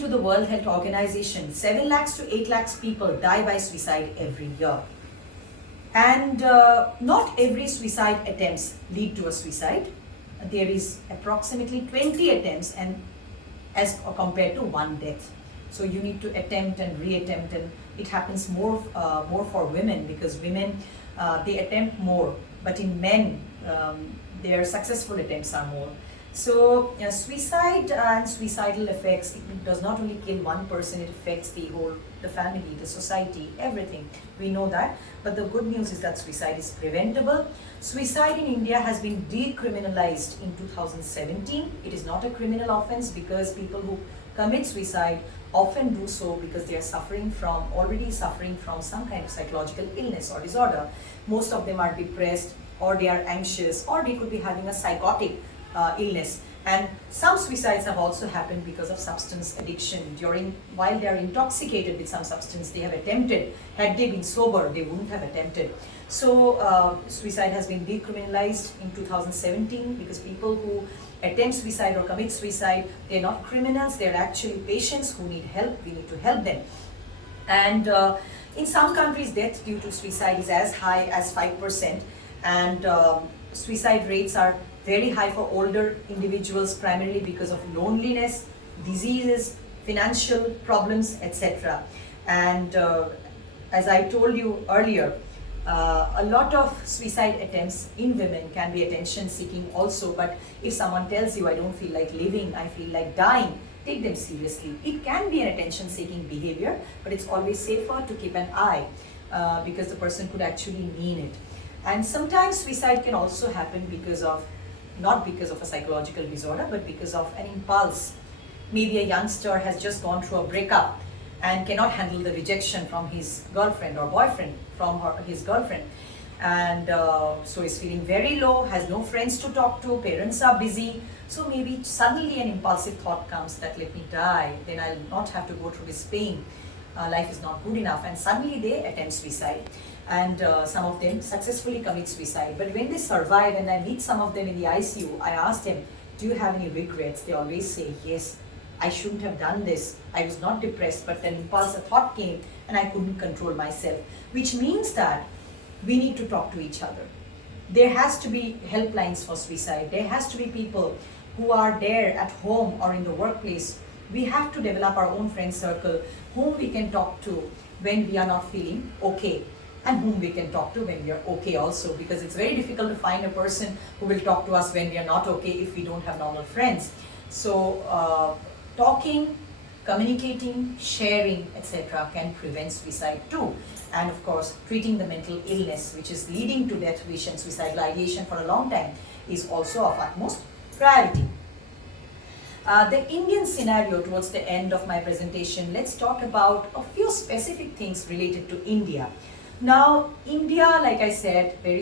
to the World Health Organization, 7 lakhs to 8 lakhs people die by suicide every year. And not every suicide attempts lead to a suicide. There is approximately 20 attempts and as compared to one death. So you need to attempt and reattempt, and it happens more for women, because women they attempt more, but in men their successful attempts are more. So suicide and suicidal effects, it does not only kill one person, it affects the family, the society, everything. We know that. But the good news is that suicide is preventable. Suicide in India has been decriminalized in 2017. It is not a criminal offense, because people who commit suicide often do so because they are already suffering from some kind of psychological illness or disorder. Most of them are depressed, or they are anxious, or they could be having a psychotic illness. And some suicides have also happened because of substance addiction. While they are intoxicated with some substance, they have attempted. Had they been sober, they wouldn't have attempted. So suicide has been decriminalized in 2017, because people who attempt suicide or commit suicide, they're not criminals, they're actually patients who need help. We need to help them. And in some countries, death due to suicide is as high as 5%, and suicide rates are very high for older individuals, primarily because of loneliness, diseases, financial problems, etc. And as I told you earlier, a lot of suicide attempts in women can be attention seeking also. But if someone tells you, I don't feel like living, I feel like dying, take them seriously. It can be an attention seeking behavior, but it's always safer to keep an eye, because the person could actually mean it. And sometimes suicide can also happen not because of a psychological disorder, but because of an impulse. Maybe a youngster has just gone through a breakup and cannot handle the rejection from his girlfriend or boyfriend, his girlfriend. And so is feeling very low, has no friends to talk to, parents are busy. So maybe suddenly an impulsive thought comes that, let me die, then I'll not have to go through this pain. Life is not good enough, and suddenly they attempt suicide. And some of them successfully commit suicide. But when they survive, and I meet some of them in the ICU, I ask them, do you have any regrets? They always say, yes, I shouldn't have done this. I was not depressed, but an impulsive thought came and I couldn't control myself. Which means that we need to talk to each other. There has to be helplines for suicide. There has to be people who are there at home or in the workplace. We have to develop our own friend circle, whom we can talk to when we are not feeling okay, and whom we can talk to when we are okay also, because it's very difficult to find a person who will talk to us when we are not okay if we don't have normal friends. So talking, communicating, sharing, etc. can prevent suicide too. And of course, treating the mental illness which is leading to death wish and suicidal ideation for a long time is also of utmost priority. The Indian scenario towards the end of my presentation, let's talk about a few specific things related to India. Now, India, like I said, very